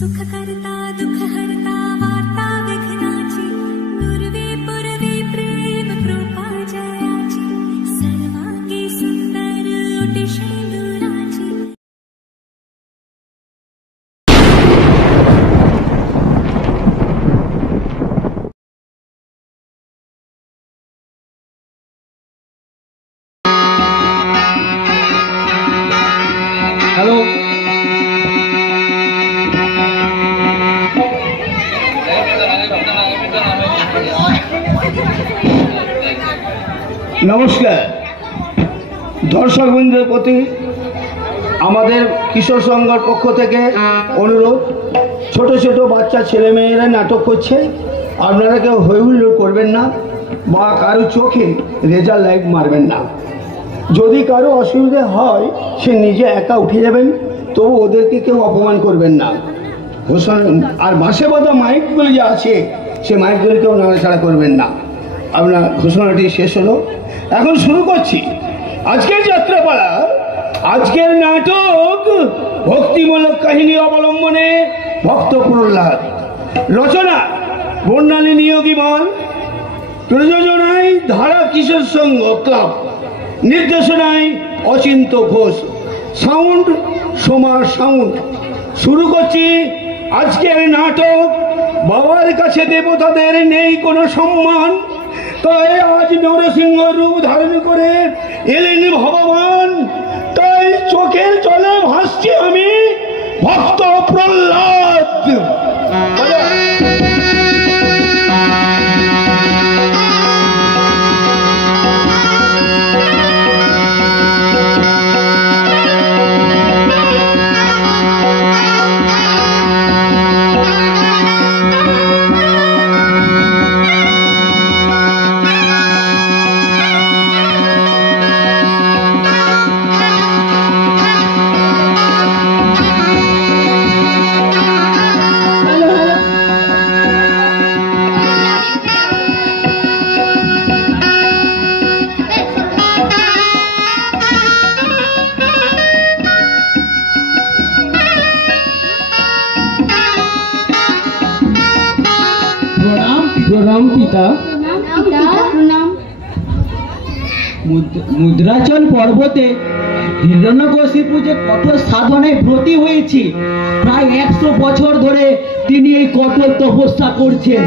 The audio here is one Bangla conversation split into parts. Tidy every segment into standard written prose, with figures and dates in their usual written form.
सुख करता दुख हरता वार्ता विघ्नाची दुर्वे पुरवे प्रेम कृपा जयाची सर्वांगी सुंदर उटी शेंदुराची। हेलो नमस्कार दर्शक बृंদের প্রতি আমাদের কিশোর সংঘর পক্ষ থেকে অনুরোধ, ছোট ছোট বাচ্চা ছেলেমেয়েরা নাটক করছে, আপনারা কেউ হইহুল্লোড় করবেন না বা কারো চোখে রেজার লাইট মারবেন না। যদি কারো অসুবিধা হয় সে নিজে একা উঠে যাবেন, তবু ওদেরকে কেউ অপমান করবেন না। আর মাসে বাঁধা মাইকগুলি যা আছে সে মাইকগুলি কেউ নাড়াচাড়া করবেন না। আপনার ঘোষণাটি শেষ হলো, এখন শুরু করছি আজকের যাত্রাপালা। আজকের নাটক ভক্তিমূলক কাহিনী অবলম্বনে ভক্ত প্রহ্লাদ, রচনা বর্ণালী নিয়োগীমল, প্রযোজনায় ধারা কিশোর সংঘ ক্লাব, নির্দেশনায় অচিন্ত ঘোষ, সাউন্ড সোমার সাউন্ড। শুরু করছি আজকের নাটক। বাবার কাছে দেবতাদের নেই কোনো সম্মান, তাই আজ নরসিংহ রূপ ধারণ করে এলেন ভগবান। তাই চোখের জলে ভাসছি আমি ভক্ত প্রহ্লাদ। প্রণাম পিতা। মুদ্রাচল পর্বতে হিরণ্যকশিপু যে কঠোর সাধনায় ব্রতী হয়েছে, প্রায় 100 বছর ধরে তিনি এই কঠোর তপস্যা করছেন।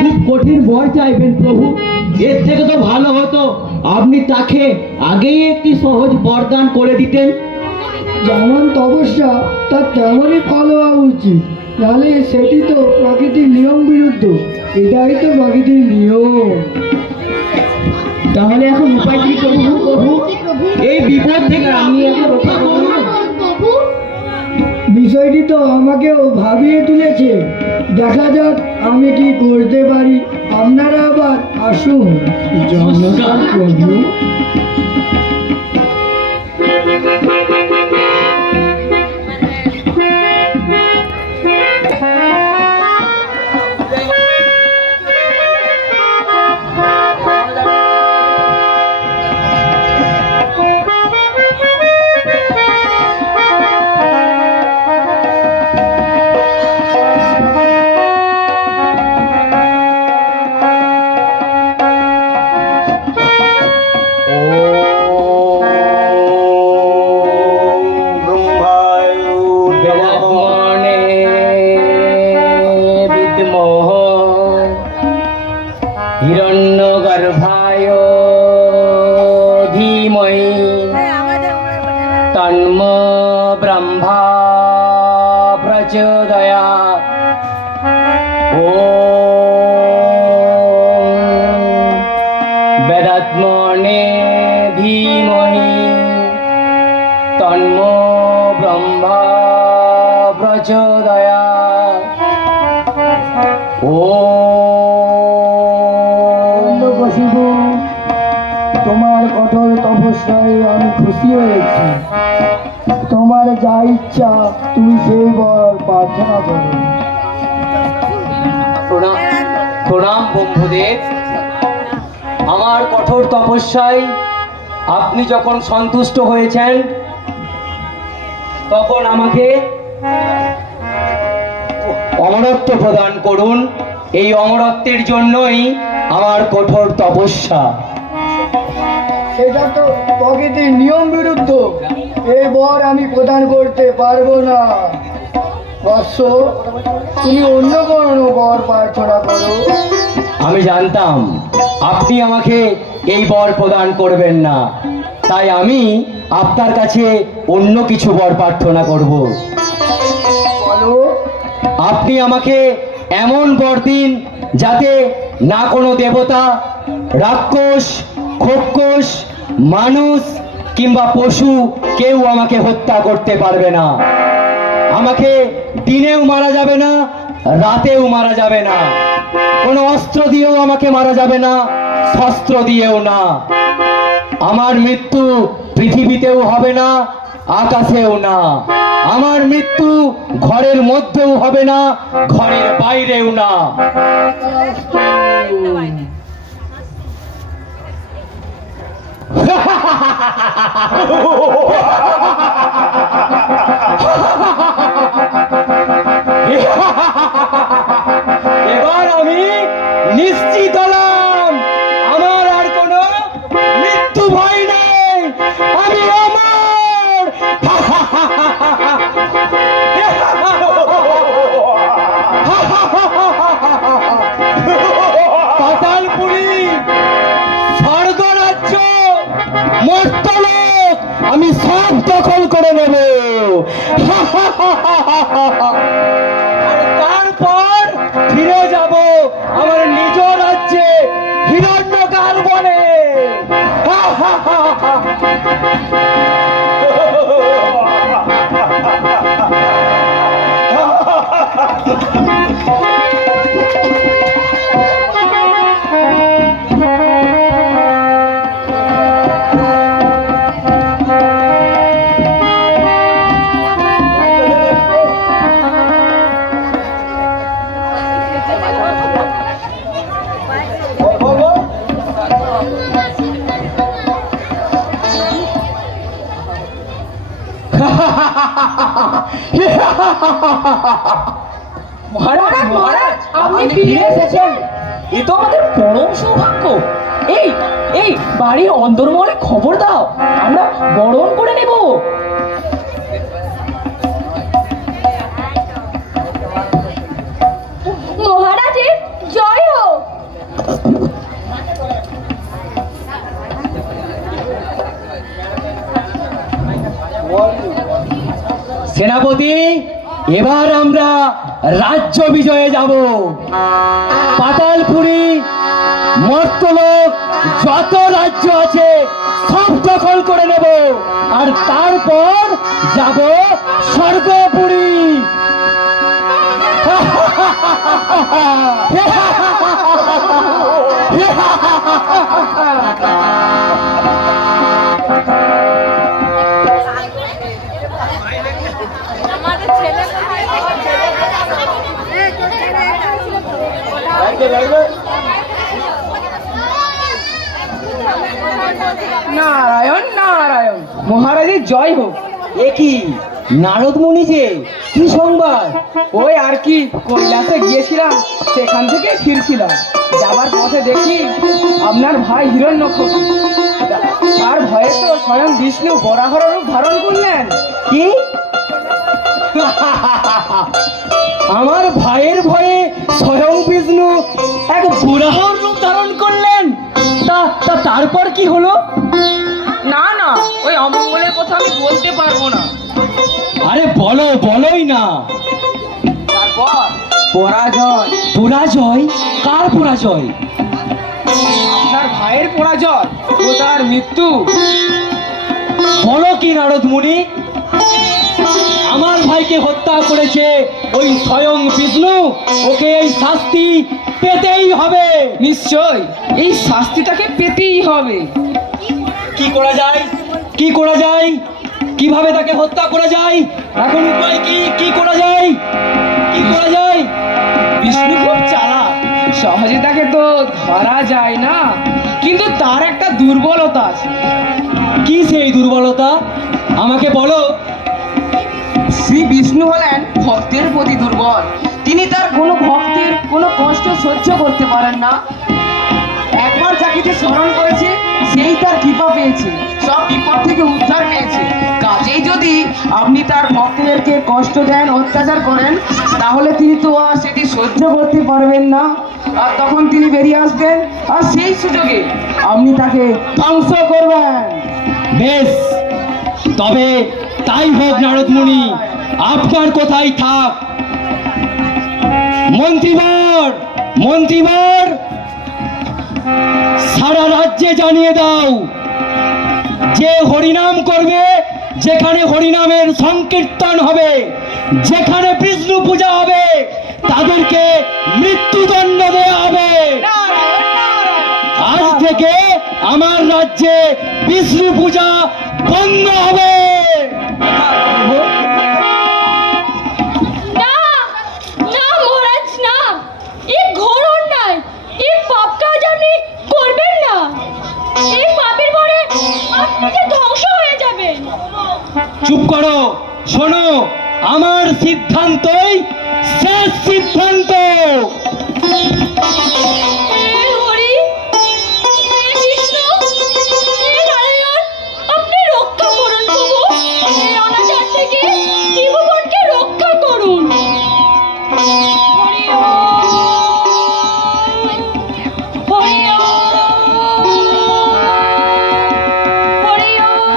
খুব কঠিন বর চাইবেন প্রভু, এর থেকে তো ভালো হতো আপনি তাকে আগেই একটি সহজ বরদান করে দিতেন। যেমন তপস্যা তার তেমনই ফল হওয়া উচিত, নাহলে সেটি তো প্রকৃতির নিয়ম বিরুদ্ধ। এটাই তো প্রকৃতির নিয়ম। তাহলে এখন উপায় কি প্রভু? প্রভু এই বিপদ থেকে আমি এখন রক্ষা করব। বিষয়টি তো আমাকেও ভাবিয়ে তুলেছে, দেখা যাক আমি কি করতে পারি। আপনারা আবার আসুন। জনতার প্রভু। তোমার কঠোর তপস্যায় আমি খুশি হয়েছি। তোমার যা ইচ্ছা তুমি সেই বর প্রার্থনা করো। প্রণাম বন্ধুদেব, আমার কঠোর তপস্যায় আপনি যখন সন্তুষ্ট হয়েছেন তখন আমাকে অমরত্ব প্রদান করুন। এই অমরত্বের জন্যই আমার কঠোর তপস্যা। সেটা তো প্রকৃতির নিয়ম বিরুদ্ধ, এই বর আমি প্রদান করতে পারবো না। বৎস, তুমি অন্য কোনো বর প্রার্থনা করো। আমি জানতাম আপনি আমাকে এই বর প্রদান করবেন না, তাই আমি আপনার কাছে অন্য কিছু বর প্রার্থনা করব। বলো। আপনি আমাকে এমন বর দিন যাতে না কোনো দেবতা, রাক্ষস, খোক্ষস, মানুষ কিংবা পশু কেউ আমাকে হত্যা করতে পারবে না। আমাকে দিনেও মারা যাবে না, রাতেও মারা যাবে না, কোনো অস্ত্র দিয়েও আমাকে মারা যাবে না, শস্ত্র দিয়েও না। আমার মৃত্যু পৃথিবীতেও হবে না, আকাশেও না। আমার মৃত্যু ঘরের মধ্যেও হবে না, ঘরের বাইরেও না। এবার আমি নিশ্চিত হলাম, আমার আর কোনো মৃত্যু ভয় নেই, আমি অমর। পাতালপুরী, স্বর্গরাজ্য, মর্তলোক আমি সব দখল করে নেব। আর তারপর ফিরে যাব আমার নিজ রাজ্যে, হিরণ্যকার বনে। মহারাজ, মহারাজ, আপনি ফিরে এসেছেন, এ তো আমাদের পরম সৌভাগ্য। এই এই বাড়ির অন্দরমহলে খবর দাও, আমরা বরণ করে নেব। মহারাজের জয় হোক। সেনাপতি, এবার আমরা রাজ্য বিজয়ে যাব। পাতালপুরী, মর্তলোক, যত রাজ্য আছে সব দখল করে নেব, আর তারপর যাব স্বর্গপুরী। নারায়ণ নারায়ণ, মহারাজের জয় হোক। এ কি নারদ মুনি যে, কি সংবাদ? ওই আর কি, কৈলাসে গিয়েছিলাম, সেখান থেকে ফিরছিলাম, যাবার পথে দেখি আপনার ভাই হিরণ্যকশিপু, তার ভয়ে তো স্বয়ং বিষ্ণু বরাহর রূপ ধারণ করলেন। কি? আমার ভাইয়ের ভয়ে স্বয়ং বিষ্ণু এক বুড়াহর রূপ ধারণ করলেন? তারপর কি হলো? না না, ওই অমঙ্গলের কথা আমি বলতে পারবো না। আরে বলো, বলোই না। তারপর পরাজয়। পরাজয়? কার পরাজয়? আপনার ভাইয়ের পরাজয় ও তার মৃত্যু। বলো কি নারদ মুনি? আমার ভাইকে হত্যা করেছে ওই স্বয়ং বিষ্ণু, ওকে এই শাস্তি পেতেই হবে। নিশ্চয় এই শাস্তিটাকে পেতেই হবে। কি করা যায়? কি করা যায়? কিভাবে তাকে হত্যা করা যায়? এখন উপায় কি? কি করা যায়? কি করা যায়? বিষ্ণু খুব চালাক, সহজে তাকে তো ধরা যায় না, কিন্তু তার একটা দুর্বলতা আছে। কি সেই দুর্বলতা? আমাকে বলো। শ্রী বিষ্ণু হলেন ভক্তের প্রতি দুর্বল। তিনি তার কোনো ভক্তের কোনো কষ্ট সহ্য করতে পারেন না। একবার যাকে স্মরণ করেছে সেই তার কৃপা পেয়েছে, সব বিপদ থেকে উদ্ধার পেয়েছে। কাজেই যদি আপনি তার ভক্তদেরকে কষ্ট দেন, অত্যাচার করেন, তাহলে তিনি তো আর সেটি সহ্য করতে পারবেন না, আর তখন তিনি বেরিয়ে আসবেন, আর সেই সুযোগে আপনি তাকে ধ্বংস করবেন। বেশ, তবে তাই হোক নারদ মুনি, আপনার কোথায় থাক। মন্ত্রীবর, মন্ত্রীবর, সারা রাজ্যে জানিয়ে দাও, যে হরিনাম করবে, যেখানে হরিনামের সংকীর্তন হবে, যেখানে বিষ্ণু পূজা হবে, তাদেরকে মৃত্যুদণ্ড দেওয়া হবে। আজ থেকে আমার রাজ্যে বিষ্ণু পূজা বন্ধ হবে। না না মহারাজ, না, এই ঘোর অন্যায়, এই পাপ কাজ আপনি করবেন না। এই পাপের পরে আপনি যে ধ্বংস হয়ে যাবেন। চুপ করো, শোনো, আমার সিদ্ধান্তই শেষ সিদ্ধান্ত। হে হরি, হে বিষ্ণু, হে নারায়ণ, আপনি রক্ষা করুন প্রভু। এই অনাচার থেকে জীবগণকে রক্ষা করুন। হরি ওম, হরি ওম, হরি ওম।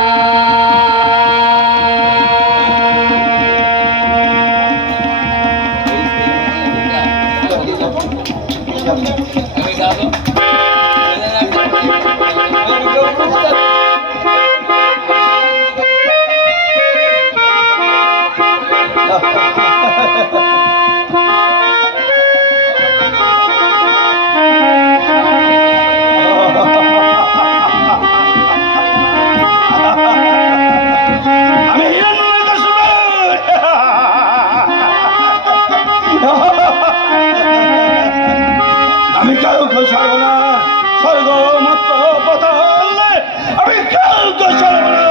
আমি হিরণ্যকশিপু। আমি কাউকে ছাড়ব না, স্বর্গ মাত্র পাতাল আমি কাউকে ছাড়ব না।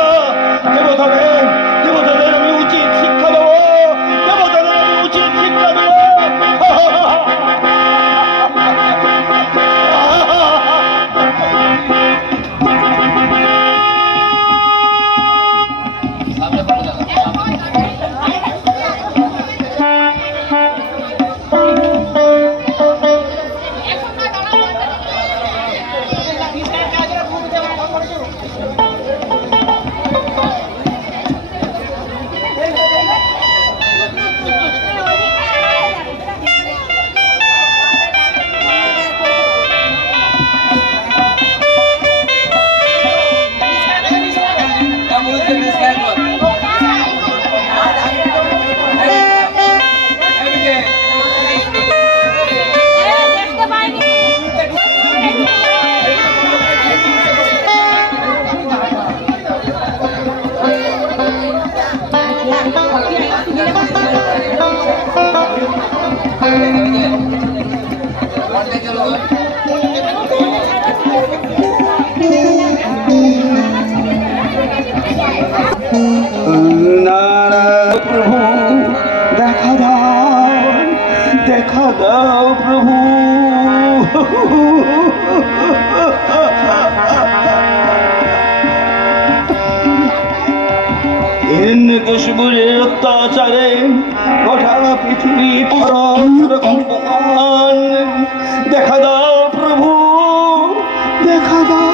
দেবতাদের দেবতাদের আমি উচিত শিক্ষা দেবো, দেবতাদের আমি উচিত শিক্ষা দেবো। প্রভু দেখা দাও, দেখা দাও প্রভু। হিরণ্যকশিপুর অত্যাচারে গোটা পৃথিবী কম্পমান। দেখা দাও প্রভু, দেখা দাও।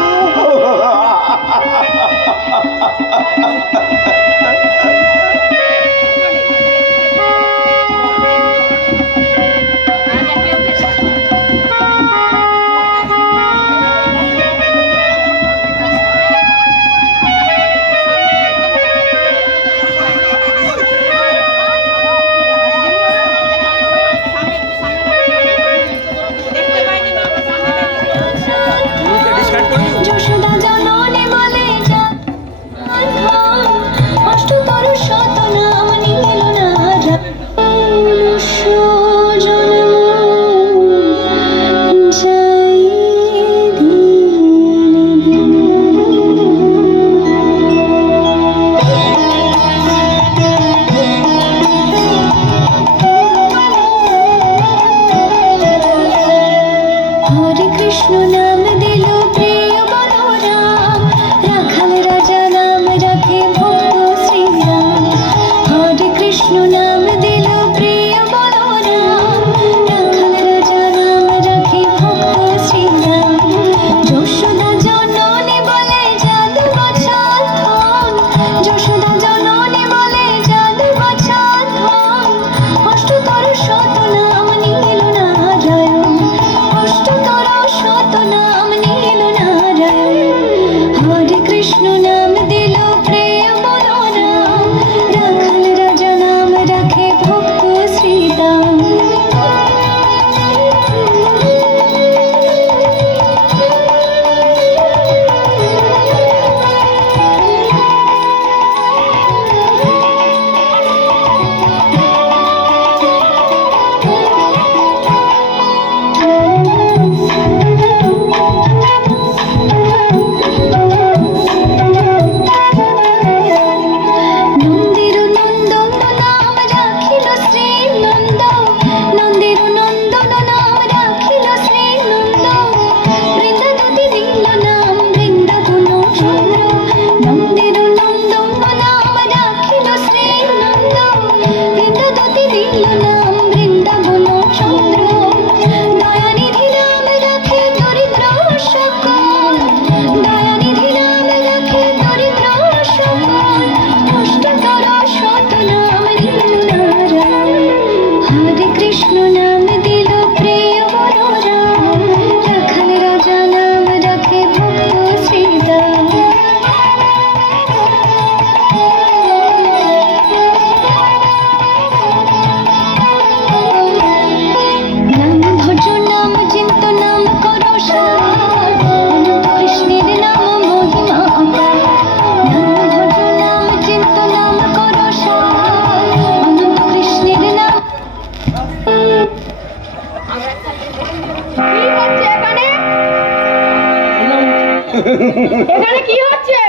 এখানে কি হচ্ছে?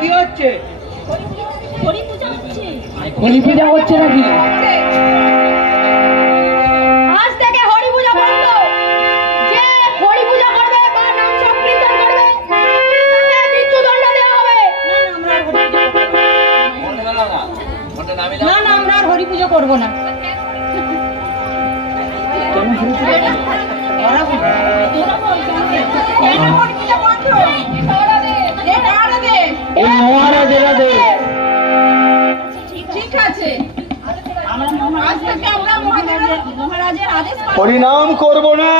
কি হচ্ছে? হরি পূজা হচ্ছে। হরি পূজা হচ্ছে নাকি? আজ থেকে হরি পূজা বন্ধ। যে হরি পূজা করবে বা নাম সংকীর্তন করবে তাকে মৃত্যুদণ্ড দেওয়া হবে। না না, আমরা আর হরি পূজা করব না। ঠিক আছে, আজ থেকে আমরা মহারাজের আদেশ হরিনাম করব না।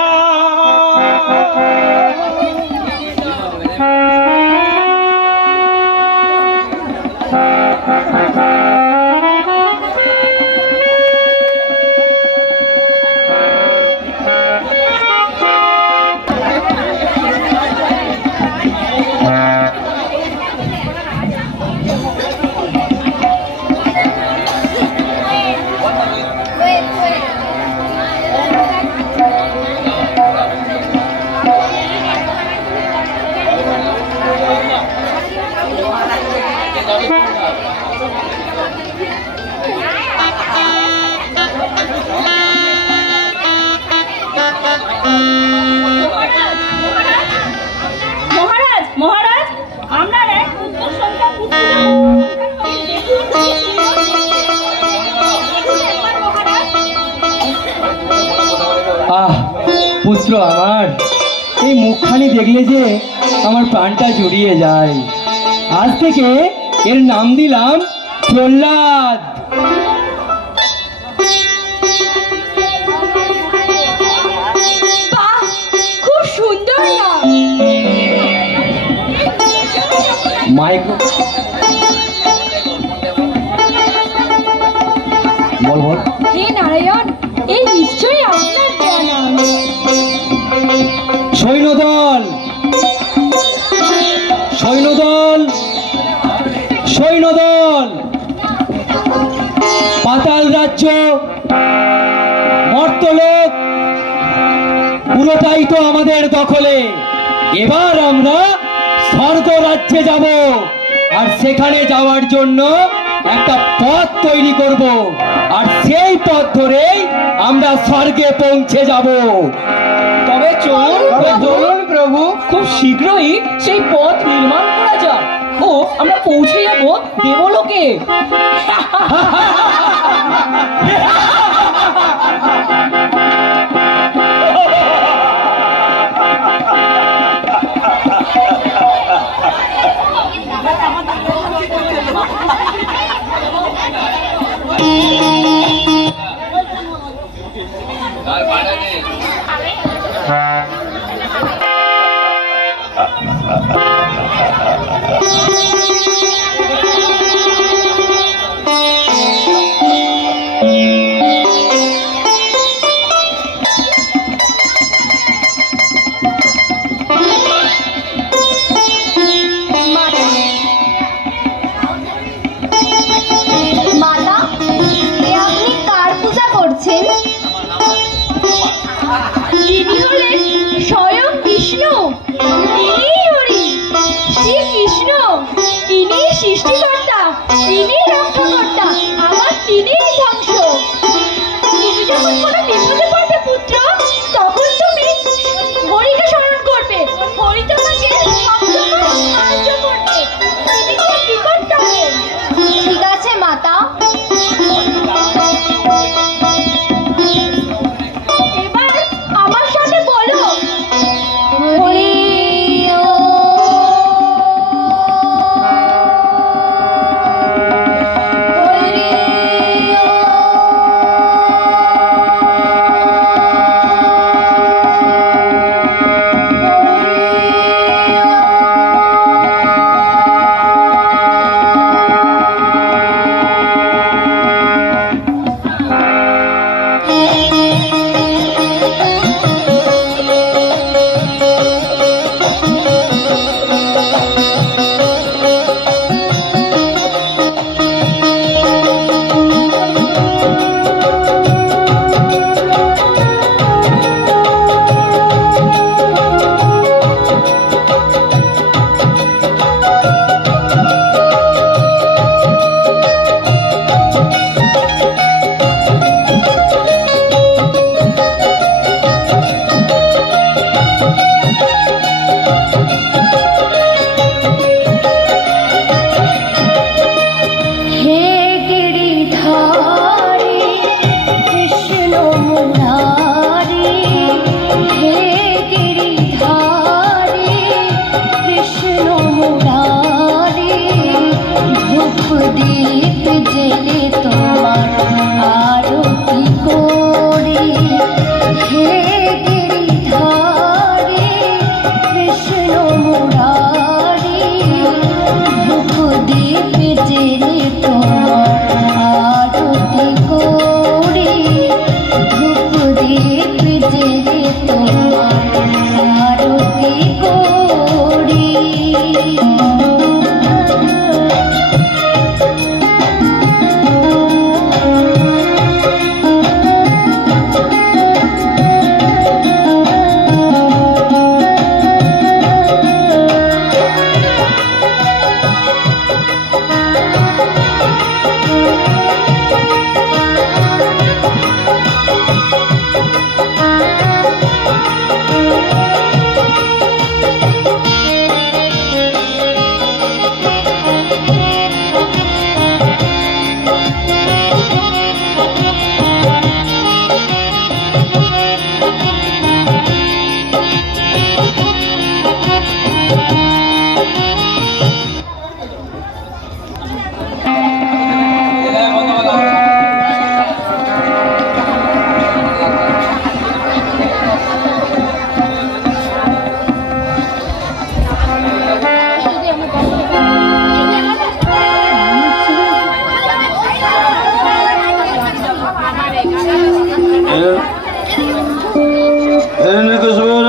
মহারাজ, মহারাজ, আপনার এক পুত্র সন্তান আহ পুত্র আমার, এই মুখখানি দেখলে যে আমার প্রাণটা জুড়িয়ে যায়। আজ থেকে এর নাম দিলাম প্রহ্লাদ। বাহ, খুব সুন্দর নাম। মাইক বল বল। হে নারায়ণ, এই নিশ্চয়ই আপনার দেয়া নাম। সৈন্যদল, সৈন্যদল, সৈন্যদল, পাতাল রাজ্য, মর্তলোক পুরোটাই তো আমাদের দখলে। এবার আমরা স্বর্গ রাজ্যে যাব, আর সেখানে যাওয়ার জন্য একটা পথ তৈরি করব, আর সেই পথ ধরেই আমরা স্বর্গে পৌঁছে যাব। তবে চলুন প্রভু, খুব শীঘ্রই সেই পথ নির্মাণ করা যাক ও আমরা পৌঁছে যাব দেবলোকে। মাতা, এ আপনি কার পূজা করছেন? যিনি হলেন স্বয়ং বিষ্ণু, তিনিই হরি। শ্রী কৃষ্ণ, তিনি সৃষ্টিকর্তা, তিনি রক্ষাকর্তা, আবার তিনি ধ্বংস। তুমি যখন কোনো বিপদে পড়বে পুত্র, তখন তুমি হরিকে স্মরণ করবে। হরি তোমাকে সবসময় সাহায্য করবে। তিনি খুব নিকট থাকে। ঠিক আছে মাতা। এবার আমার সাথে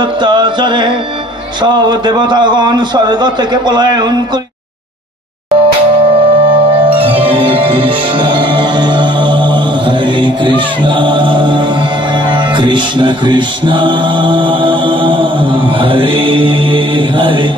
অত্যাচারে সব দেবতাগণ স্বর্গ থেকে পলায়ন করি। Hare Krishna, Krishna Krishna, Hare Hare.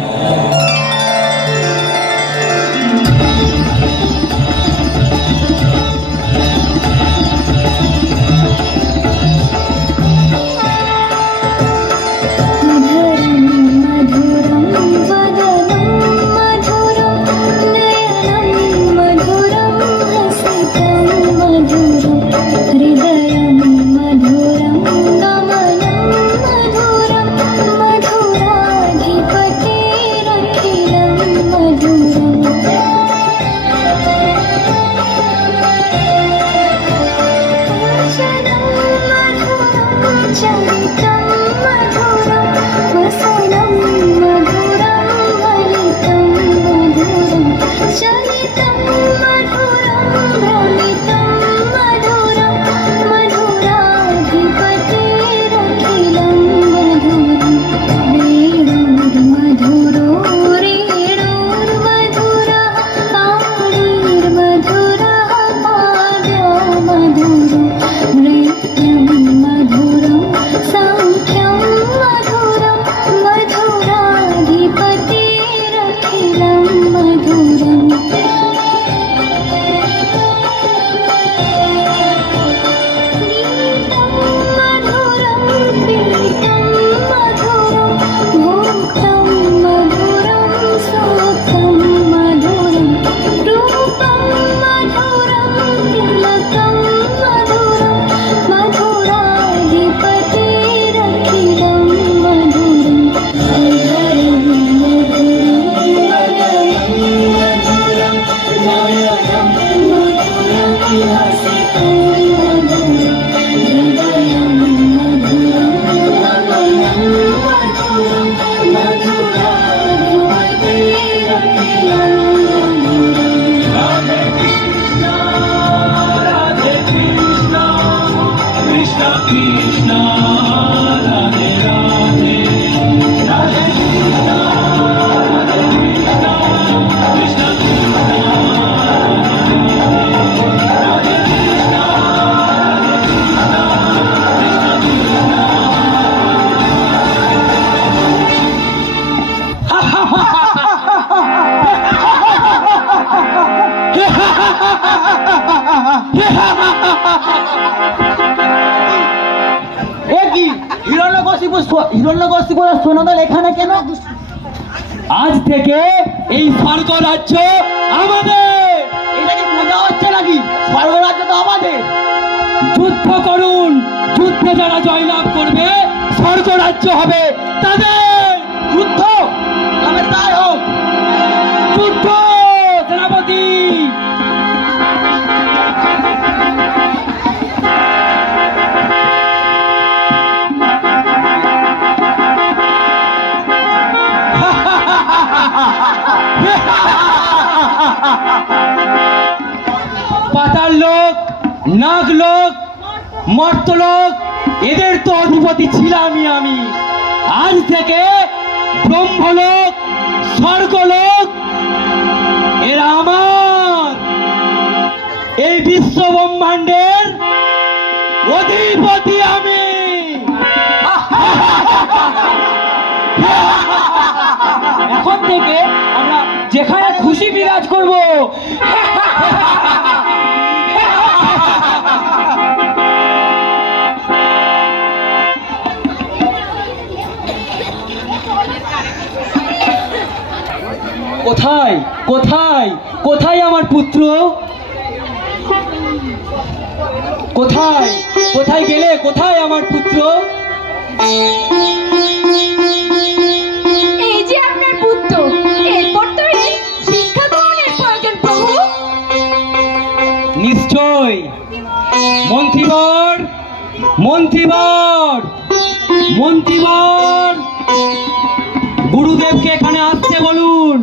আজ থেকে এই স্বর্গ রাজ্য আমাদের। এটা কি মজা হচ্ছে নাকি? স্বর্গ রাজ্য তো আমাদের। যুদ্ধ করুন, যুদ্ধে যারা জয়লাভ করবে স্বর্গ রাজ্য হবে তাদের। যুদ্ধ তবে তাই হোক। যুদ্ধ সেনাপতি। পাতাল লোক, নাগ লোক, মর্তলোক এদের তো অধিপতি ছিলামই আমি। আজ থেকে ব্রহ্মলোক, স্বর্গলোক এরা আমার। এই বিশ্ব ব্রহ্মাণ্ডের অধিপতি আমি। এখন থেকে আমরা যেখানে খুশি বিরাজ করব। কোথায় কোথায় কোথায় আমার পুত্র? কোথায় কোথায় গেলে? কোথায় আমার পুত্র? এই যে আপনার পুত্র। এরপর তো শিক্ষা গ্রহণের প্রয়োজন প্রভু। নিশ্চয়। মন্ত্রীবর, মন্ত্রীবর, মন্ত্রীবর, গুরুদেবকে এখানে আসতে বলুন।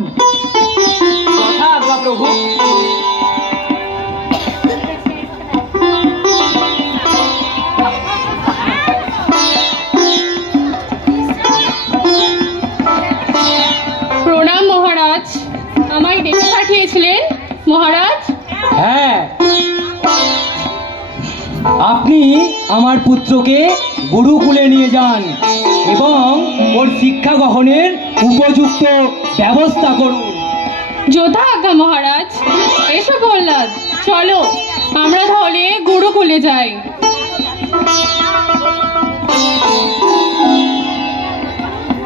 প্রভু। আপনি আমার পুত্রকে গুরুকুলে নিয়ে যান এবং ওর শিক্ষা গ্রহণের উপযুক্ত ব্যবস্থা করুন। যথা আজ্ঞা মহারাজ। এসো প্রহ্লাদ, চলো আমরা তাহলে গুরুকুলে যাই।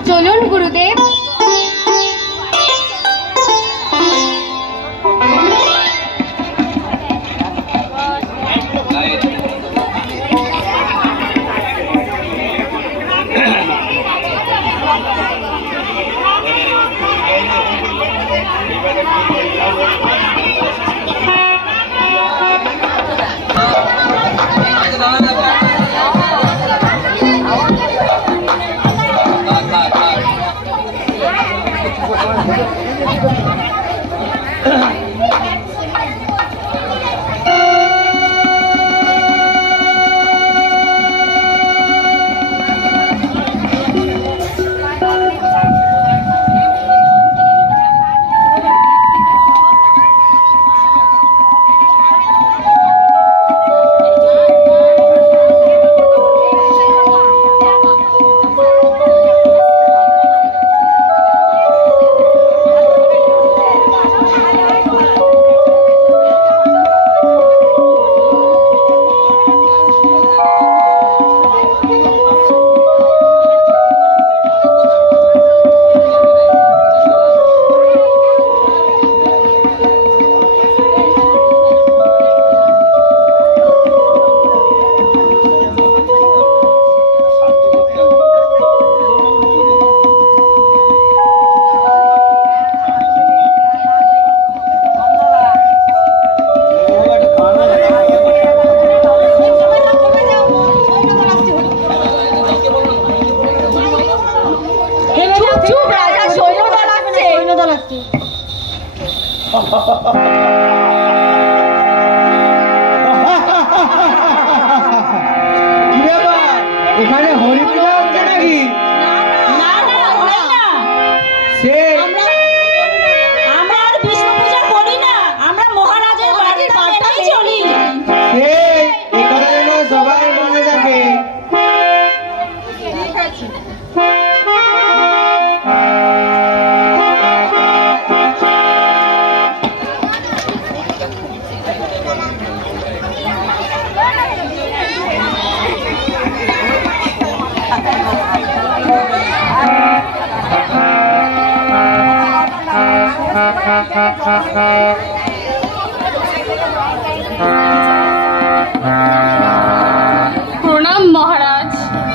চলুন গুরুদেব। এখানে হরি পূজা হচ্ছে নাকি? আমরা আর বিষ্ণু পূজা করি না, আমরা মহারাজের বাড়িতে চলি। এই কথা যেন সবাই মনে রাখে। প্রণাম মহারাজ,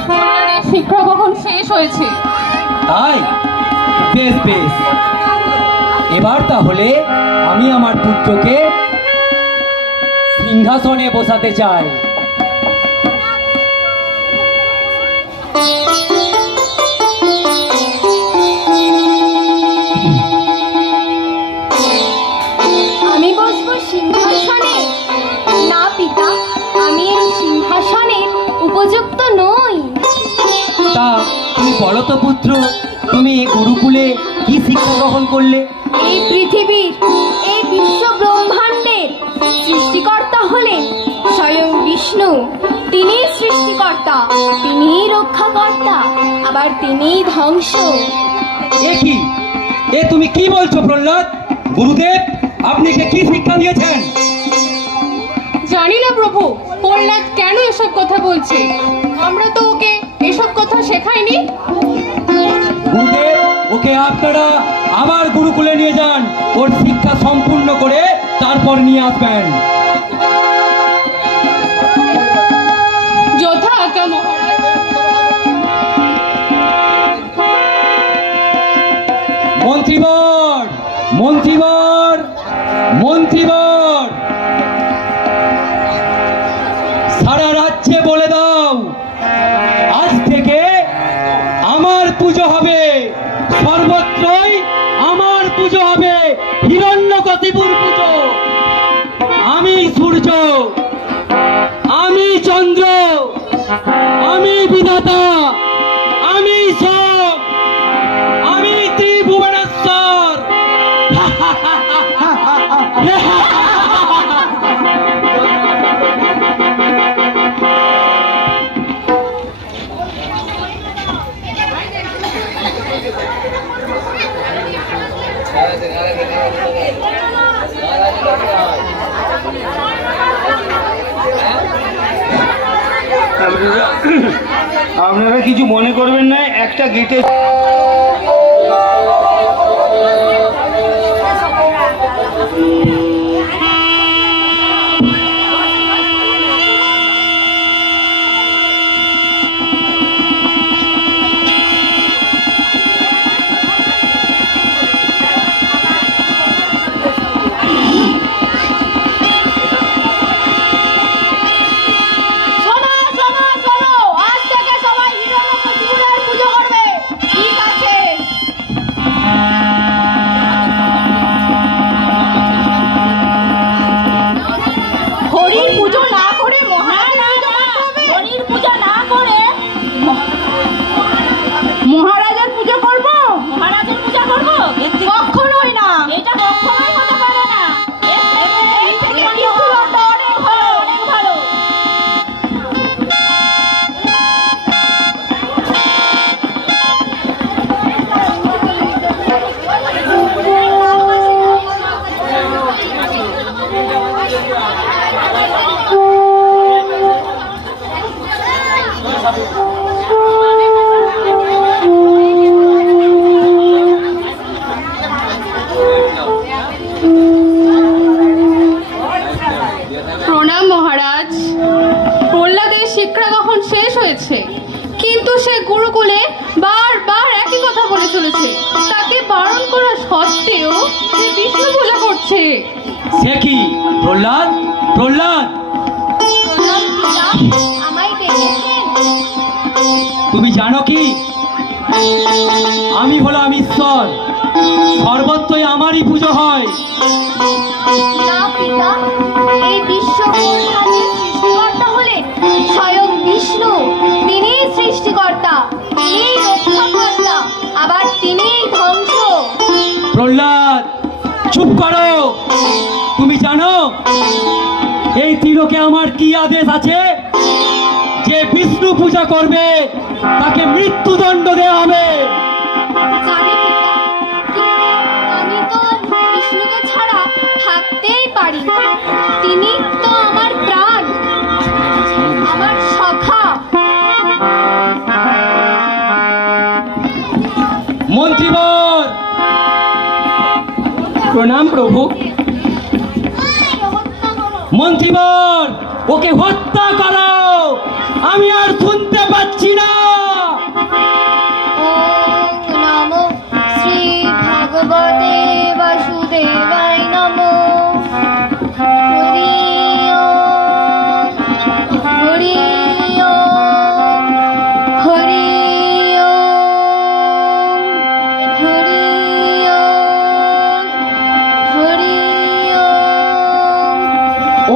প্রহ্লাদের শিক্ষা গ্রহণ শেষ হয়েছে। তাই বেশ বেশ, এবার তাহলে আমি আমার পুত্রকে সিংহাসনে বসাতে চাই। আমি বসবো সিংহাসনে? না পিতা, আমি এই সিংহাসনের উপযুক্ত নই। তা তুমি বলো তো পুত্র, তুমি গুরুকুলে কি শিক্ষা গ্রহণ করলে? এই পৃথিবীর, এই বিশ্ব ব্রহ্মাণ্ডের সৃষ্টিকর্তা হলেন স্বয়ং বিষ্ণু। তিনিই সৃষ্টিকর্তা, তিনিই রক্ষাকর্তা, আবার তিনিই ধ্বংস। এ কি, এ তুমি কি বলছো প্রহ্লাদ? গুরুদেব আপনি একে কি শিক্ষা দিয়েছেন? জানি না প্রভু, প্রহ্লাদ কেন এসব কথা বলছে। আমরা তো ওকে এসব কথা শেখাইনি। গুরুদেব, ওকে আপনারা আবার গুরুকুলে নিয়ে যান, ওর শিক্ষা সম্পূর্ণ করে তারপর নিয়ে আসবেন। যথা আজ্ঞা মহারাজ। মন্ত্রীবর, মন্ত্রীবর, মন্ত্রীবর, সারা রাজ্যে বলে দাও আজ থেকে আমার পুজো হবে, সর্বত্রই আমার পুজো হবে, হিরণ্যকশিপুর পুজো। আমি সূর্য, আমি চন্দ্র, আমি বিধাতা, আমি সব, আমি ত্রিভুবনেশ্বর। আপনারা কিছু মনে করবেন না, একটা গেটে মহারাজের পুজো করব? মহারাজের পূজা করবো? কখনোই না। এটা কখনোই হতে পারে না। এই থেকে বিষ্ণুদত্ত অনেক ভালো, অনেক ভালো। প্রণাম মহারাজ। প্রহ্লাদের শিক্ষা কখন শেষ হয়েছে, কিন্তু সে গুরুকুলে বারবার একই কথা বলে চলেছে। তাকে বারণ করা সত্ত্বেও সে বিষ্ণু পূজা করছে। সে কি প্রহ্লাদ? প্রহ্লাদ, আমায় ডেকেছেন? তুমি জানো কি আমি হলাম ঈশ্বর, সর্বত্রই আমারই পুজো হয়। না পিতা, এই বিশ্বব্রহ্মাণ্ডের সৃষ্টিকর্তা হলেন স্বয়ং বিষ্ণু। তিনিই সৃষ্টিকর্তা, তিনিই রক্ষাকর্তা, আবার তিনিই ধ্বংস। প্রহ্লাদ, চুপ করো। তুমি জানো এই ত্রিলোকে আমার কি আদেশ আছে? যে বিষ্ণু পূজা করবে তাকে মৃত্যুদণ্ড দেওয়া হবে। জানি পিতা, কিন্তু আমি তো বিষ্ণুকে ছাড়া থাকতেই পারি না। তিনি তো আমার প্রাণ, আমার সখা। মন্ত্রীবর, প্রণাম প্রভু। মন্ত্রীবর, ওকে হত্যা করো, আমি আর শুনতে পাচ্ছি না। ওম নমো শ্রী ভগবতে বাসুদেবায় নমো। হরি ওম, হরি ওম, হরি ওম, হরি ওম, হরি ওম।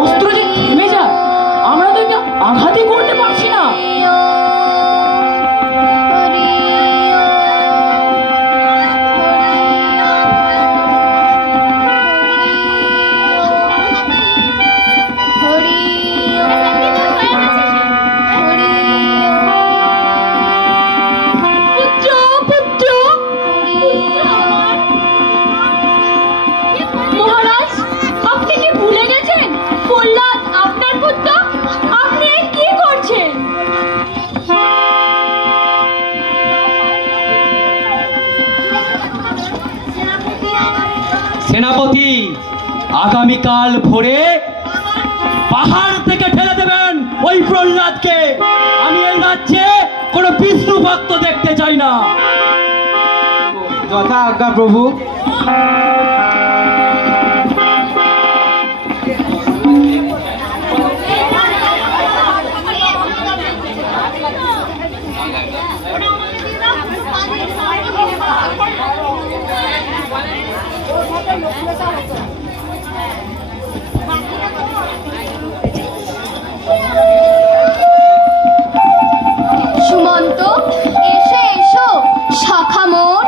অস্ত্র যে থেমে যা, আমরা তো এটা আঘাতই করতে পারছি না। মহারাজ, আপনি কি ভুলে গেছেন প্রহ্লাদ আপনার পুত্র? আপনি কি করছেন? সেনাপতি, আগামীকাল ভোরে পাহাড় থেকে ঠেলে দেবেন ওই প্রহ্লাদকে। আমি এই রাজ্যে কোনো বিষ্ণু ভক্ত দেখতে চাই না। যথা আজ্ঞা প্রভু। সুমন্ত, এসো এসো সখা মোর।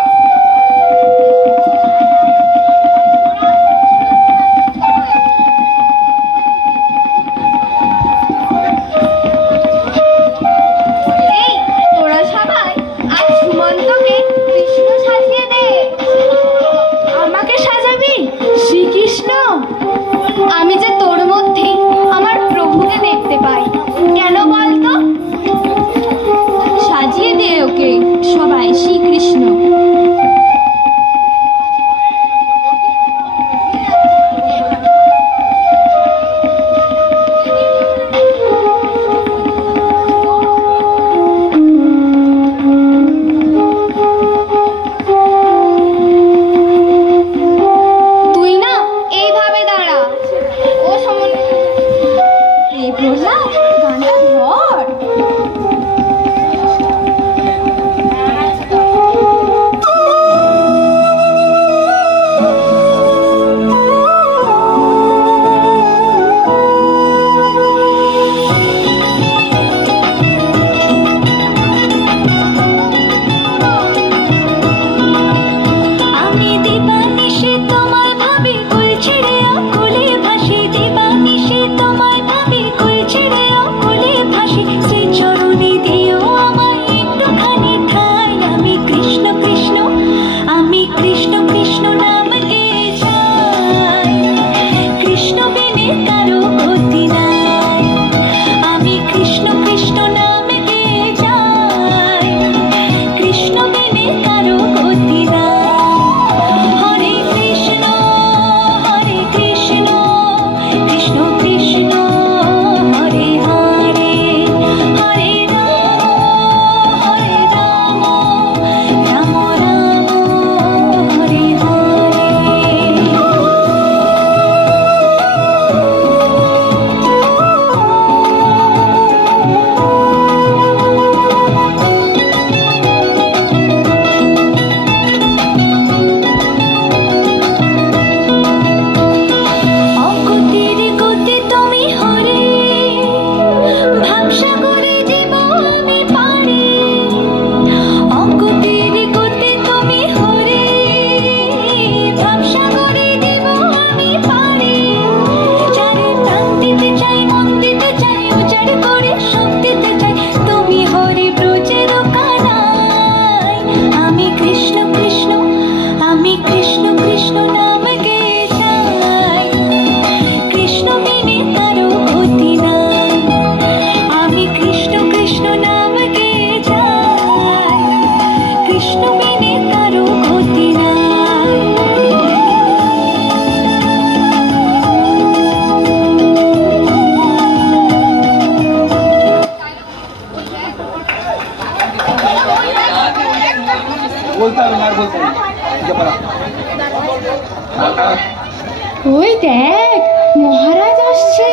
ওই দেখ মহারাজ আসছে,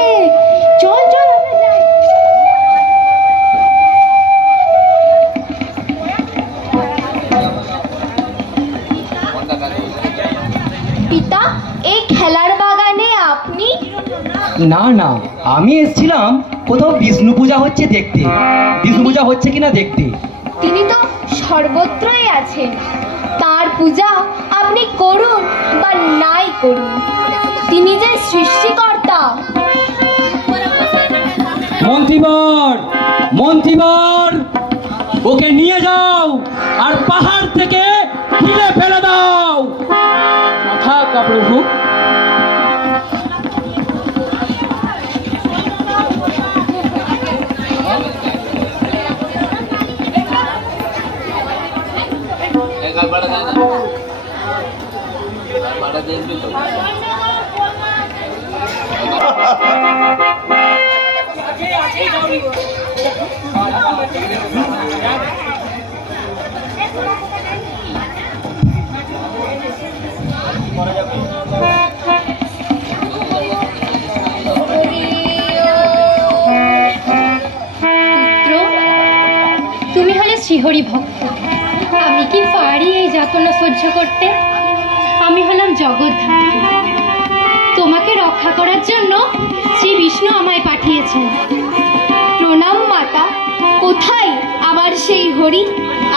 চল চল আমরা যাই। পিতা, এই খেলার বাগানে আপনি? না না, আমি এসেছিলাম কোথাও বিষ্ণু পূজা হচ্ছে দেখতে, বিষ্ণু পূজা হচ্ছে কিনা দেখতে। তিনি তো সর্বত্রই আছেন, তার পূজা আপনি করুন বা নাই করুন, তিনি যে সৃষ্টিকর্তা। মন্ত্রীবর, মন্ত্রীবর, ওকে নিয়ে যাও আর পাহাড় থেকে ফেলে ফেলে দাও। থাক প্রভু। তুমি হলে শ্রীহরি ভক্ত, আমি কি পারি এই যাতনা সহ্য করতে? আমি হলাম জগৎধাত্রী, তোমাকে রক্ষা করার জন্য শ্রী বিষ্ণু আমায় পাঠিয়েছেন। প্রণাম মাতা। কোথায় আবার সেই হরি?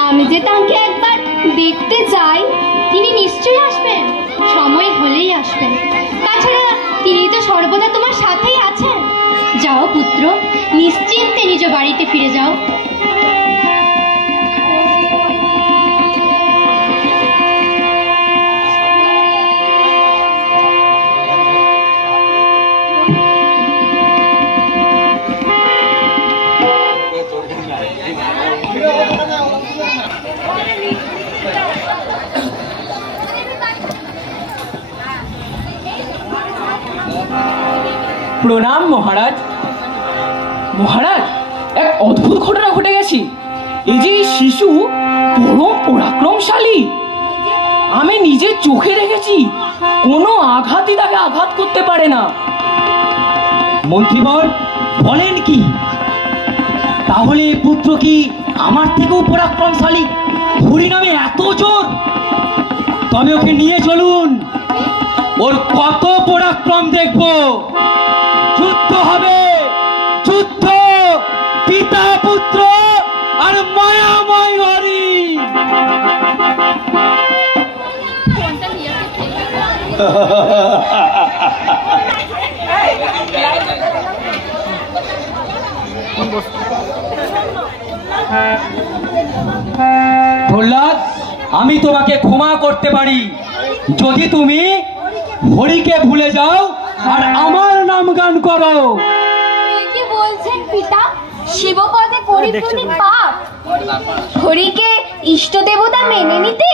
আমি যে তাকে একবার দেখতে চাই। তিনি নিশ্চয়ই আসবেন, সময় হলেই আসবেন। তাছাড়া তিনি তো সর্বদা তোমার সাথেই আছেন। যাও পুত্র, নিশ্চিন্তে নিজ বাড়িতে ফিরে যাও। প্রণাম মহারাজ। মহারাজ, এক অদ্ভুত ঘটনা ঘটে গেছে। এই যে শিশু পরম পরাক্রমশালী, আমি নিজের চোখে দেখেছি। কোনো আঘাতই তাকে আঘাত করতে পারে না। মন্ত্রীবর, বলেন কি? তাহলে এই পুত্র কি আমার থেকেও পরাক্রমশালী? হরি নামে এত জোর? তবে ওকে নিয়ে চলুন, ওর কত পরাক্রম দেখবো। যুদ্ধ হবে, যুদ্ধ, পিতা পুত্র আর মায়াময় হরি। প্রহ্লাদ, আমি তোমাকে ক্ষমা করতে পারি যদি তুমি হরিকে ভুলে যাও আর আমার নাম গান করো। কি বলছেন পিতা? শিবপদে পরিপূর্ণ পাপ, হরিকে ইষ্ট দেবতা মেনে নিতে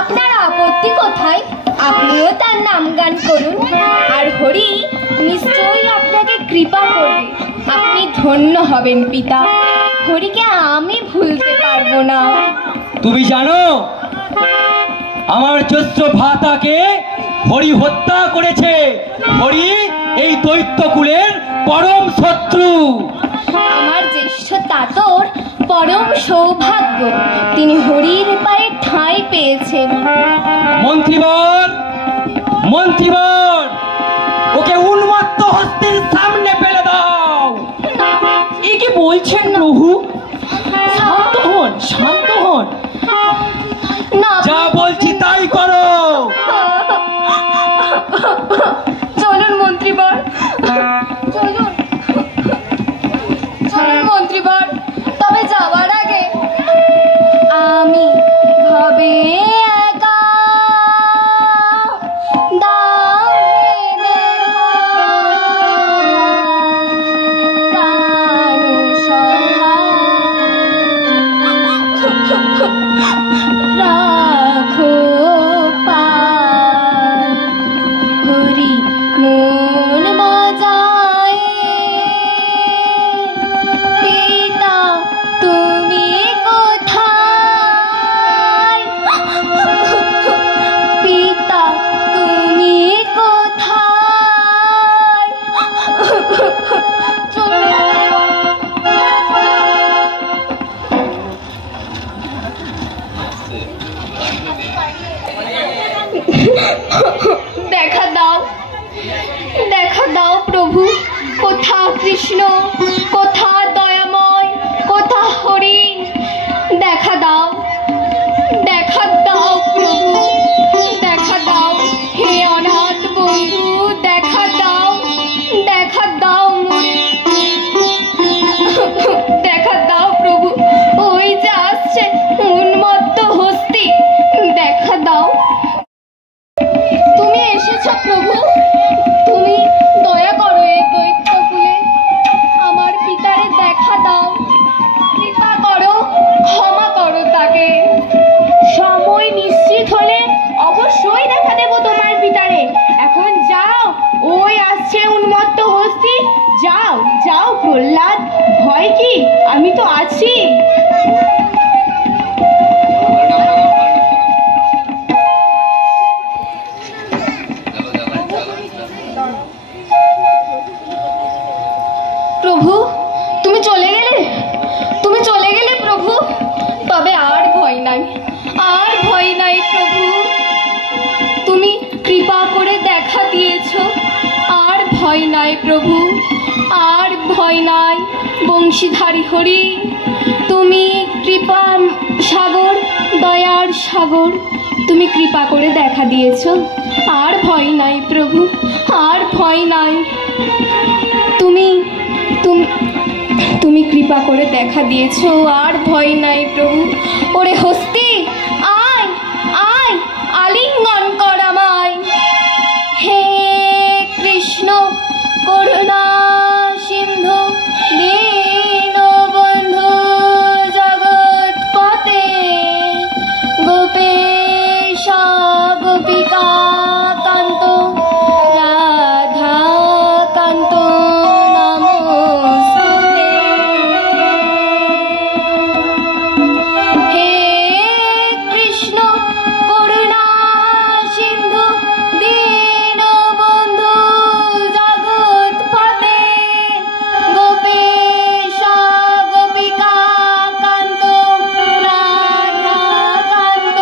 আপনার আপত্তি কোথায়? আপনিও তার নাম গান করুন, আর হরি নিশ্চয়ই আপনাকে কৃপা করবে। আপনি ধন্য হবেন পিতা। হরিকে আমি ভুলতে পারবো না। তুমি জানো আমার জ্যেষ্ঠ ভ্রাতাকে হরি হত্যা করেছে। হরি এই দৈত্য কুলের পরম শত্রু। আমার জ্যেষ্ঠ তাতর পরম সৌভাগ্য, তিনি হরির পায়ে ঠাঁই পেয়েছেন। মন্ত্রীবর, মন্ত্রীবর, ওকে উন্মত্ত হস্তের সামনে ফেলে দাও। এ কি বলছেন প্রভু? শান্ত হন, শান্ত হন। না, যা বলছি তাই করো। চলুন মন্ত্রীবর, চলুন চলুন মন্ত্রীবর। তবে যাওয়ার আগে আমি ভাবে একা দামে দেখা প্রাণ সখা দেখা দাও, দেখা দাও প্রভু। কোথা কৃষ্ণ, কোথা দয়াময়, কোথা হরি, দেখা দাও, দেখা দাও প্রভু, দেখা দাও হে অনাথ বন্ধু, দেখা দাও, দেখা দাও, দেখা দাও প্রভু। ওই যে আসছে উন্মত্ত হস্তি, দেখা দাও। তুমি এসেছো প্রভু, তুমি দয়া করো এই দৈত্যকুলে, আমার পিতারে দেখা দাও, কৃপা করো, ক্ষমা করো তাকে। সময় নিশ্চিত হলে অবশ্যই দেখা দেব তোমার পিতারে। এখন যাও, ওই আসছে উন্মত্ত হস্তি, যাও যাও প্রহ্লাদ, ভয় কি, আমি তো আছি। প্রভু তুমি চলে গেলে, তুমি চলে গেলে প্রভু, তবে আর ভয় নাই, আর ভয় নাই প্রভু। তুমি কৃপা করে দেখা দিয়েছ, আর ভয় নাই প্রভু, আর ভয় নাই। বংশীধারী হরি, তুমি কৃপা সাগর, দয়ার সাগর, তুমি কৃপা করে দেখা দিয়েছ, আর ভয় নাই প্রভু, আর ভয় নাই। তুমি তুমি কৃপা করে দেখা দিয়েছ, আর ভয় নাই প্রভু। ওরে হস্তি, আয় আয়, আলিঙ্গন কর আমায়। হে কৃষ্ণ করুণা সিন্ধু, দীনবন্ধু জগৎপতে, গোপেশ গোপিকা কান্ত, রাধা কান্ত নমস্তুতে। হে কৃষ্ণ করুণা সিন্ধু, দীনবন্ধু জগৎপতে, গোপেশ গোপিকা কান্ত, রাধা কান্ত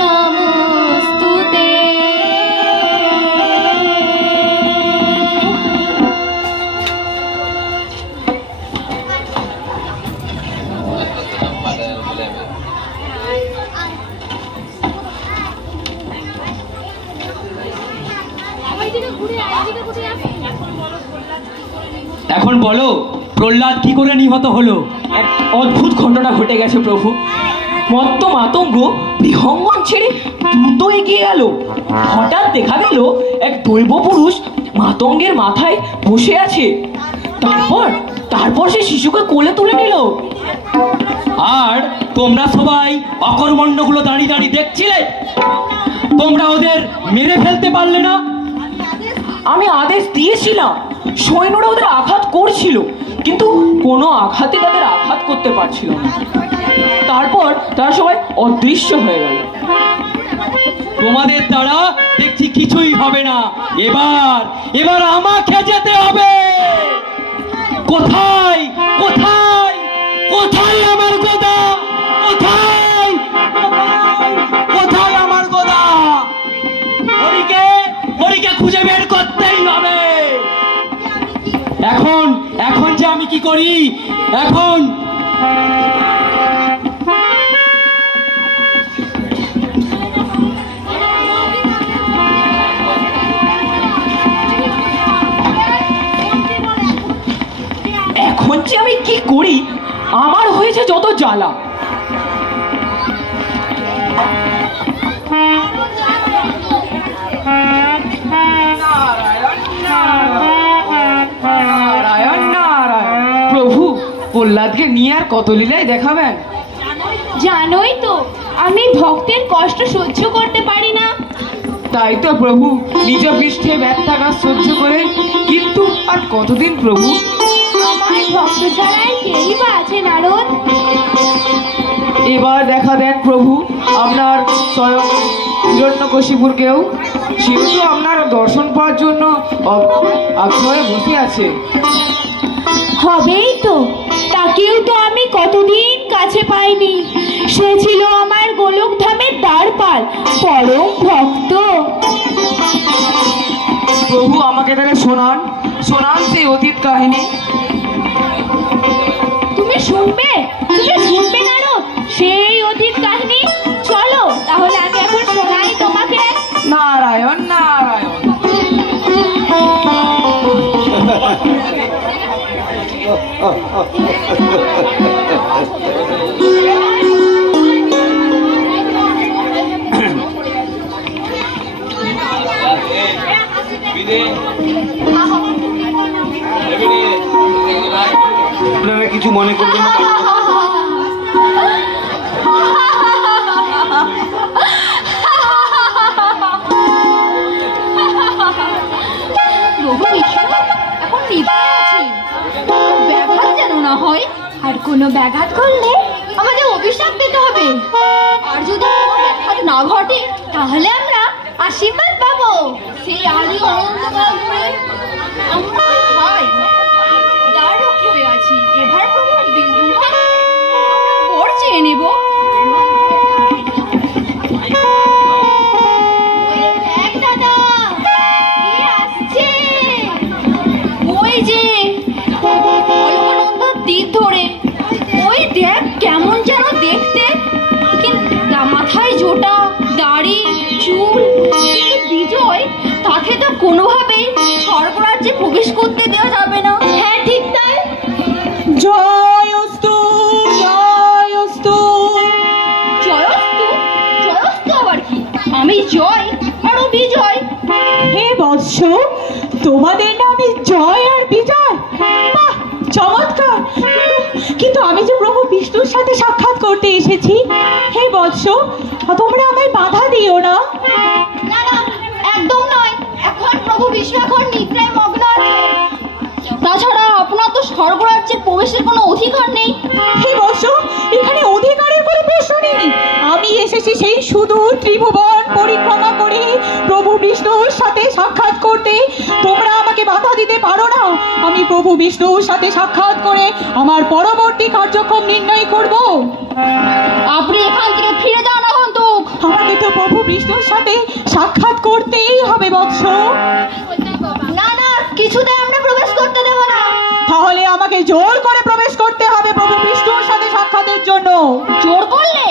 নমস্তুতে। এখন বলো প্রহ্লাদ কি করে নিহত হলো? এক অদ্ভুত ঘটনা ঘটে গেছে প্রভু। মত্ত মাতঙ্গ বিহঙ্গন ছেড়ে দ্রুত এগিয়ে গেল। হঠাৎ দেখা গেল এক দৈব পুরুষ মাতঙ্গের মাথায় বসে আছে। তারপর সে শিশুকে কোলে তুলে নিল। আর তোমরা সবাই অকর্মণ্ডগুলো দাঁড়িয়ে দাঁড়িয়ে দেখছিলে, তোমরা ওদের মেরে ফেলতে পারলে না? আমি আদেশ দিয়েছিলাম, সৈন্যরা ওদের আঘাত করছিল, কিন্তু কোনো আঘাতে তাদের আঘাত করতে পারছিল না। তারপর তারা সবাই অদৃশ্য হয়ে গেল। তোমাদের দ্বারা দেখছি কিছুই হবে না। এবার আমাকে যেতে হবে। কোথায় কোথায় কোথায় আমার গোদা? কোথায় কোথায় আমার গোদা? হরিকে খুঁজে বের করতেই হবে। এখন যে আমি কি করি? এখন যে আমি কি করি? আমার হয়েছে যত জ্বালা। প্রভু প্রহ্লাদকে নিয়ে আর কত লীলাই দেখাবেন? জানোই তো আমি ভক্তের কষ্ট সহ্য করতে পারি না। তাই তো প্রভু নিজ পৃষ্ঠে ব্যথাঘাত সহ্য করে, কিন্তু আর কতদিন প্রভু? আমার ভক্ত ছাড়াই কেই বা আছে নারদ? এবার দেখা দেন প্রভু আপনার স্বয়ং হিরণ্যকশিপুরকেও। সেও তো আপনার দর্শন পাওয়ার জন্য আগ্রহে বসে আছে। হবেই তো, তাকেও তো আমি কতদিন কাছে কাছে পাইনি। সে ছিল আমার গোলক ধামের দ্বারপাল, পরম ভক্ত। প্রভু আমাকে তাহলে শোনান শোনান সেই অতীত কাহিনী। তুমি শুনবে নারদ সেই অতীত কাহিনী? চলো তাহলে আমি এখন শোনাই তোমাকে। নারায়ণ নারায়ণ। আপনারা কিছু মনে করবেন না। এখন নিদ্রায় আছি, ব্যাঘাত যেন না হয়। আর কোনো ব্যাঘাত করলে আমাদের অভিশাপ পেতে হবে। আর যদি কোনো ব্যাঘাত না ঘটে তাহলে আমরা আশীর্বাদ পাবো। সেই আদি অনন্তকাল ধরে আমরা ভাই দ্বাররক্ষী হয়ে আছি। এবার প্রভুর বিন্দুকে বর চেয়ে নেব। কেমন যেন দেখতে, মাথায় জোটা, দাড়ি, চুল। কিন্তু বিজয়, তাকে তো কোনোভাবেই স্বর্গরাজ্যে প্রবেশ করতে দেওয়া যাবে না। হ্যাঁ ঠিক তাই। জয়স্তু জয়স্তু জয়স্তু জয়স্তু আবার কি? আমি জয় আর ও বিজয়। হে বৎস, তোমাদের নামে জয় আর বিজয়, বাহ চমৎকার। কিন্তু আমি যে প্রভু বিষ্ণুর সাথে সাক্ষাৎ করতে এসেছি। হে বৎস, তোমরা আমায় বাধা দিও না। না না, একদম নয়। এখন প্রভু বিষ্ণু এখন নিদ্রায় মগ্ন আছে। তাছাড়া আপনার তো স্বর্গরাজ্যে প্রবেশের কোনো অধিকার নেই। হে বৎস, এখানে অধিকারের কোনো প্রশ্ন নেই। আমি এসেছি সেই সুদূর ত্রিভুবন পরিক্রমা করে প্রভু বিষ্ণুর সাথে সাক্ষাৎ করতে। তোমরা আমাকে বাধা দিতে পারো না। আমি প্রভু বিষ্ণুর সাথে সাক্ষাৎ করে আমার পরবর্তী কার্যক্রম নির্ণয় করব। আপনি এখান থেকে ফিরে যান আগন্তুক। আমাকে তো প্রভু বিষ্ণুর সাথে সাক্ষাৎ করতেই হবে বৎস। না না, কিছুতে আমরা প্রবেশ করতে দেব না। তাহলে আমাকে জোর করে প্রবেশ করতে হবে প্রভু বিষ্ণুর সাথে সাক্ষাতের জন্য। জোর করলে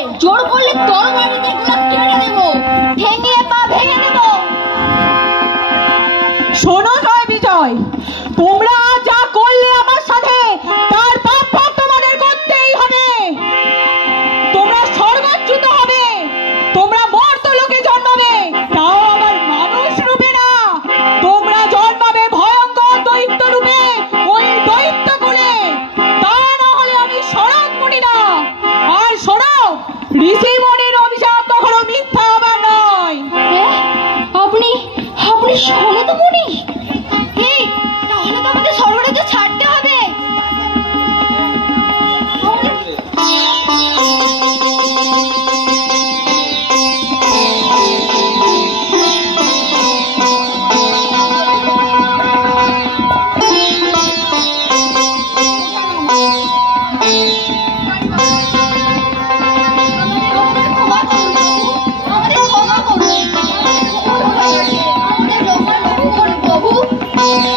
তরবারিতে এগুলো কেটে দেব, ভেঙে পা ভেঙে দেব। শোনো জয় বিজয়, তোমরা যা করলে আমার সাথে তার পাপ ভোগ তোমাদের করতেই হবে। তোমরা স্বর্গচ্যুত হবে, তোমরা মর্ত্যলোকে জন্মাবে, তাও আবার মানুষ রূপে না। তোমরা জন্মাবে ভয়ঙ্কর দৈত্য রূপে, ওই দৈত্য কুলে। তা না হলে আমি শরৎ মুনি না। আর শোনো, ঋষি মুনির অভিশাপ কখনো মিথ্যা হবার নয়। আপনি শোনো মুনি। তাহলে তো আমাদের স্বর্গরাজ্য ছাড়তে হবে।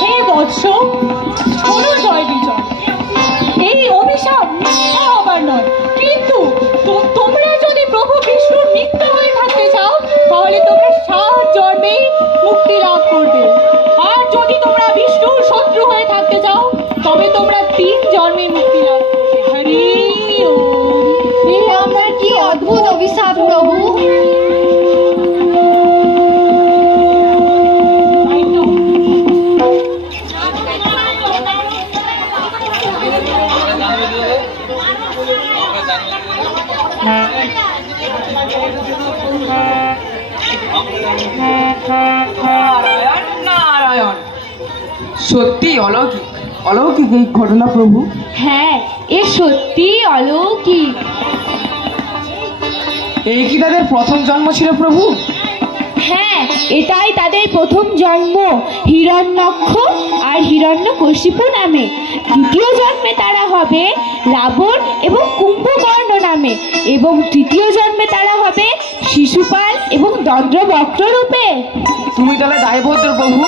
হে বৎস, শোনো জয় বিজয়, এই অভিশাপ মিথ্যা হবার নয়। কিন্তু তোমরা যদি প্রভু বিষ্ণুর মিত্র হয়ে থাকতে চাও তাহলে তোমরা 7 জন্মেই মুক্তি লাভ করবে। আর যদি তোমরা বিষ্ণুর শত্রু হয়ে থাকতে চাও তবে তোমরা 3 জন্মে মুক্তি লাভ করবে। হরি ওম। আপনার কি অদ্ভুত অভিশাপ প্রভু। নারায়ণ নারায়ণ। সত্যি অলৌকিক অলৌকিক এই ঘটনা প্রভু। হ্যাঁ, এ সত্যি অলৌকিক। এই কি তাদের প্রথম জন্ম ছিল প্রভু? হ্যাঁ, এটাই তাদের প্রথম জন্ম, হিরণ্যক্ষ আর হিরণ্যকশিপু নামে। দ্বিতীয় জন্মে তারা হবে রাবণ এবং কুম্ভকর্ণ নামে, এবং তৃতীয় জন্মে তারা হবে শিশুপাল এবং দন্দ্রবক্র রূপে। তুমি তাহলে দায়বদ্ধ প্রভু,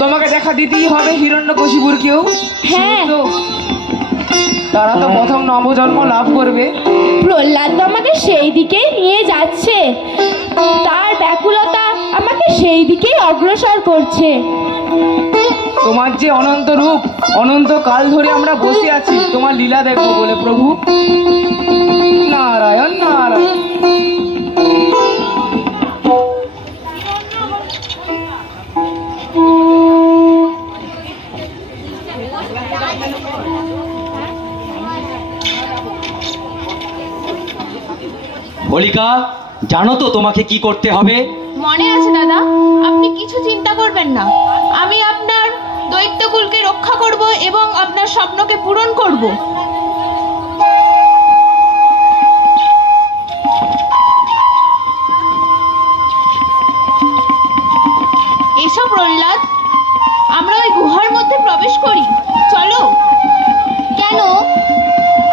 তোমাকে দেখা দিতেই হবে হিরণ্যকশিপুরকেও। হ্যাঁ। তো তারা তো প্রথম নবজন্ম লাভ করবে। প্রহ্লাদ তো আমাকে সেই দিকে নিয়ে যাচ্ছে, তার ব্যাকুলতা আমাকে সেই দিকেই অগ্রসর করছে। তোমার যে অনন্ত রূপ, অনন্ত কাল ধরে আমরা বসে আছি তোমার লীলা দেখবো বলে প্রভু। নারায়ণ নারায়ণ। হোলিকা, জানো তো তোমাকে কি করতে হবে? মনে আছে দাদা, আপনি কিছু চিন্তা করবেন না। আমি আপনার দৈত্যকুলকে রক্ষা করব এবং আপনার স্বপ্নকে পূরণ করব। এসো প্রহ্লাদ, আমরা ওই গুহার মধ্যে প্রবেশ করি। চলো। কেন?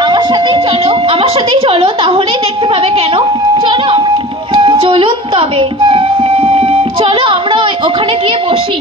আমার সাথেই চলো, তাহলেই দেখতে পাবে। কেন? চলো। চলুন তবে। চলো আমরা ওখানে গিয়ে বসি।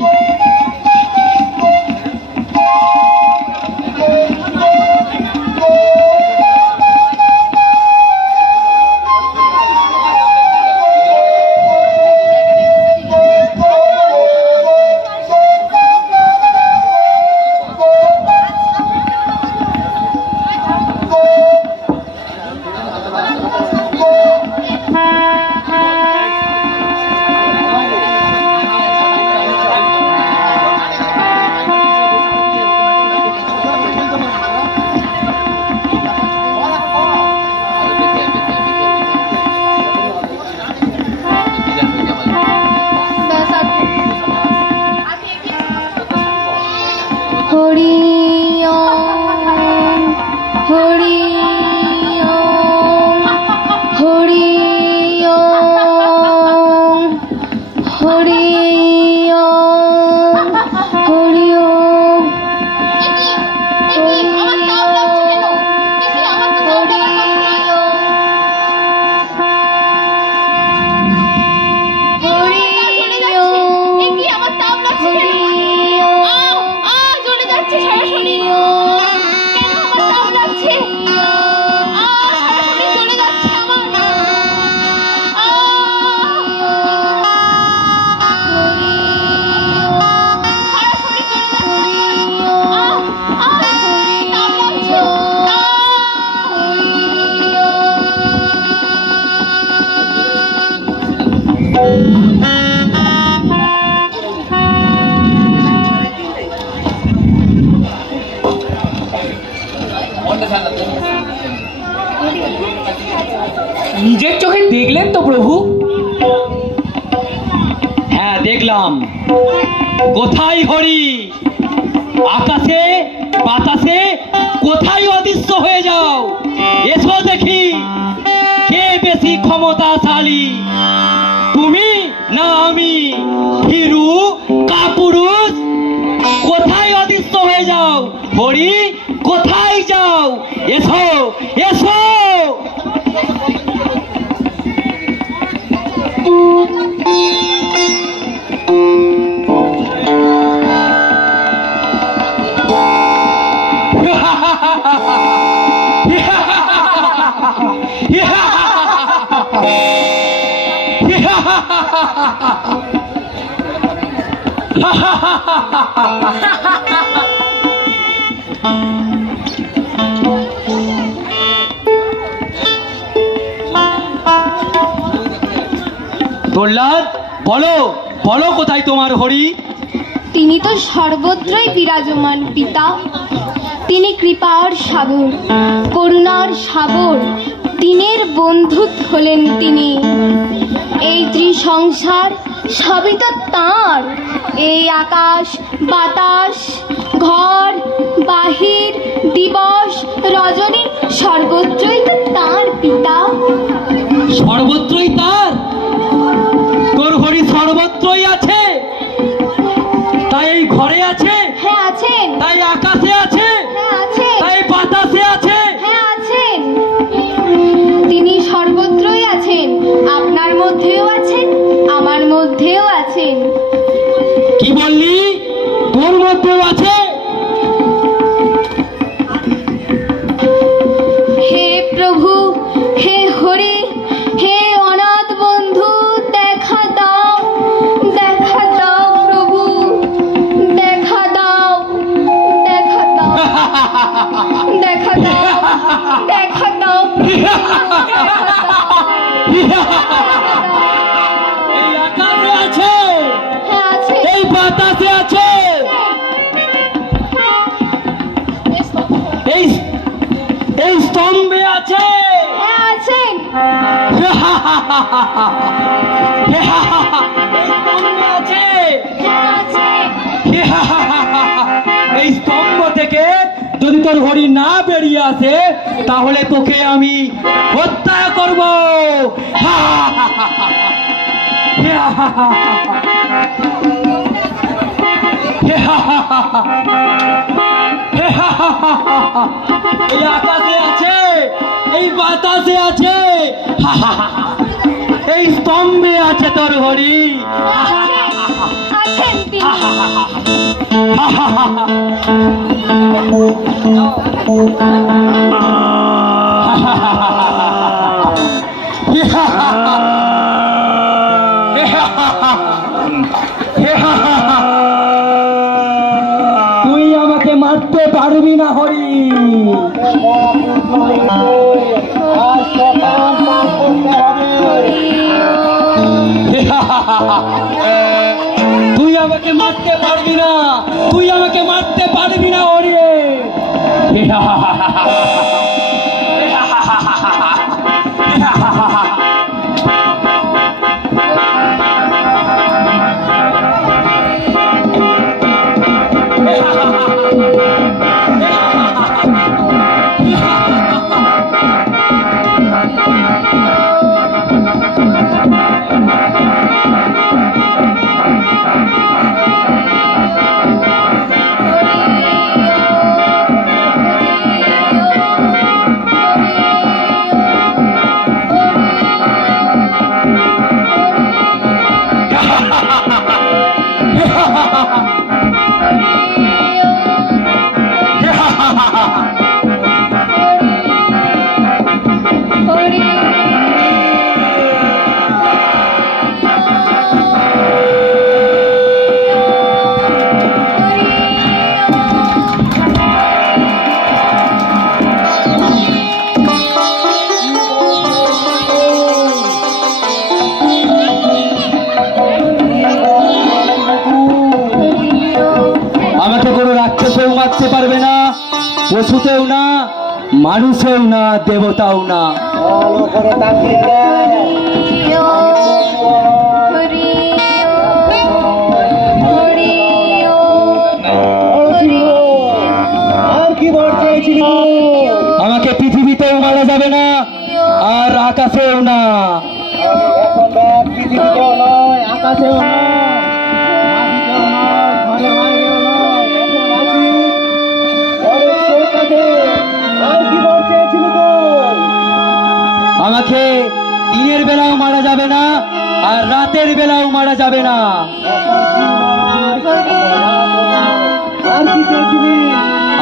নিজের চোখে দেখলেন তো প্রভু? হ্যাঁ, দেখলাম। কোথায় হরি? আকাশে বাতাসে কোথায় অদৃশ্য হয়ে যাও? এসো দেখি কে বেশি ক্ষমতাশালী, তুমি না আমি? হিরু কাপুরুষ, কোথায় অদৃশ্য হয়ে যাও? হরি কোথায় যাও? এসো এসো। প্রহ্লাদ, বলো বলো কোথায় তোমার হরি? তিনি তো সর্বত্রই বিরাজমান পিতা। তিনি কৃপার সাগর, করুণার সাগর, দীনের বন্ধু হলেন তিনি। এই ত্রিসংসার সবই তো তাঁর। এই আকাশ বাতাস, ঘর বাহির, দিবস রজনী সর্বত্রই তো তাঁর পিতা। সর্বত্রই তার? তোর হরি সর্বত্রই আছে? তাই এই ঘরে আছে? হ্যাঁ আছেন। তাই আকাশে আছে? হ্যাঁ আছেন। তাই বাতাসে আছে? হ্যাঁ আছেন। এই স্তম্ভ থেকে যদি তোর হরিণ না বেরিয়ে আসে তাহলে তোকে আমি হত্যা করব। এই আকাশে আছে, এই বাতাসে আছে, এই স্তম্ভে আছে তোর হরিণ। আছেন তিনি। তুই আমাকে মারতে পারবি না হরিণ। তুই আমাকে মারতে পারবি না, তুই আমাকে মারতে পারবি না হরিণ। মারতে পারবে না, পশুতেও না, মানুষেও না, দেবতাও না। আমাকে পৃথিবীতেও মারা যাবে না আর আকাশেও না। পৃথিবীতেও নয়, আকাশেও নয়, আমাকে দিনের বেলাও মারা যাবে না আর রাতের বেলাও মারা যাবে না।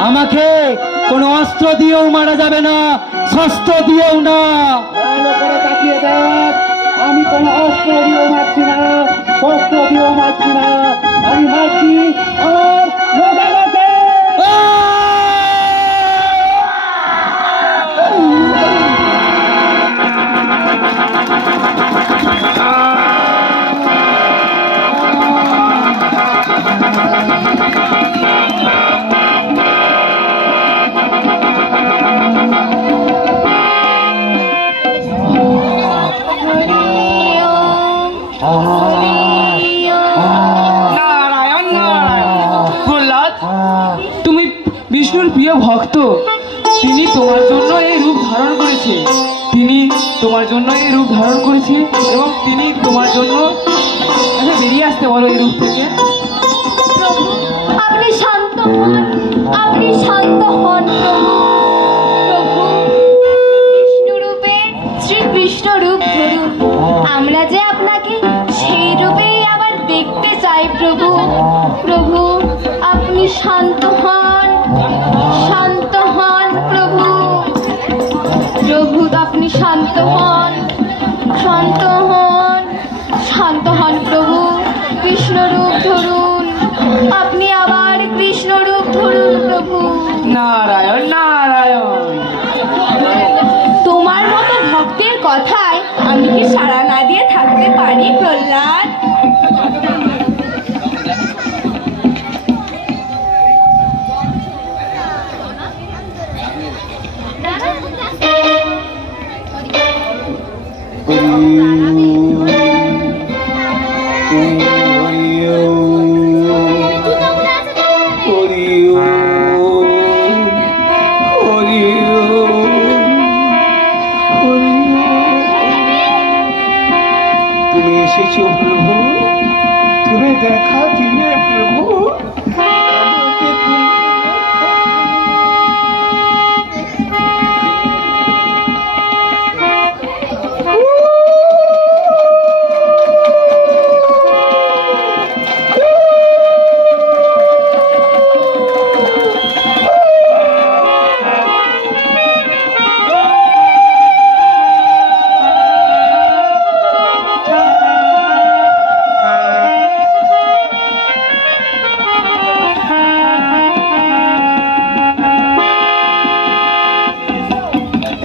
আমাকে কোনো অস্ত্র দিয়েও মারা যাবে না, শস্ত্র দিয়েও না। আমি কোনো অস্ত্র দিয়েও মারছি না, শস্ত্র দিয়েও মারছি না, আমি মারছি আমার লোকালয়ে। তুমি বিষ্ণুর প্রিয় ভক্ত, তিনি তোমার জন্য এই রূপ ধারণ করেছে, তিনি তোমার জন্য এই রূপ ধারণ করেছে এবং তিনি তোমার জন্য বেরিয়ে আসতে বলো এই রূপ থেকে। প্রভু আপনি শান্ত হন, আপনি শান্ত হন প্রভু। প্রভু বিষ্ণু রূপে শ্রীকৃষ্ণ রূপ ধরুন, আমরা যে আপনাকে সেই রূপেই আবার দেখতে চাই প্রভু। প্রভু আপনি শান্ত হন, শান্ত হন প্রভু। প্রভু আপনি শান্ত হন, শান্ত হন, শান্ত হন প্রভু। কৃষ্ণ রূপ ধরুন, আপনি আবার কৃষ্ণ রূপ ধরুন প্রভু। নারায়ণ নারায়ণ। তোমার মতো ভক্তের কথায় আমি কি সাড়া না দিয়ে থাকতে পারি প্রহ্লাদ? এসেছো প্রভু, তুমি দেখা দিলে প্রভু। আমাকে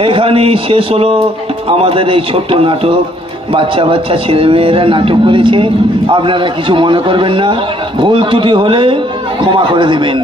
এখানেই শেষ হলো আমাদের এই ছোট্ট নাটক। বাচ্চা বাচ্চা ছেলেমেয়েরা নাটক করেছে, আপনারা কিছু মনে করবেন না, ভুল ত্রুটি হলে ক্ষমা করে দেবেন।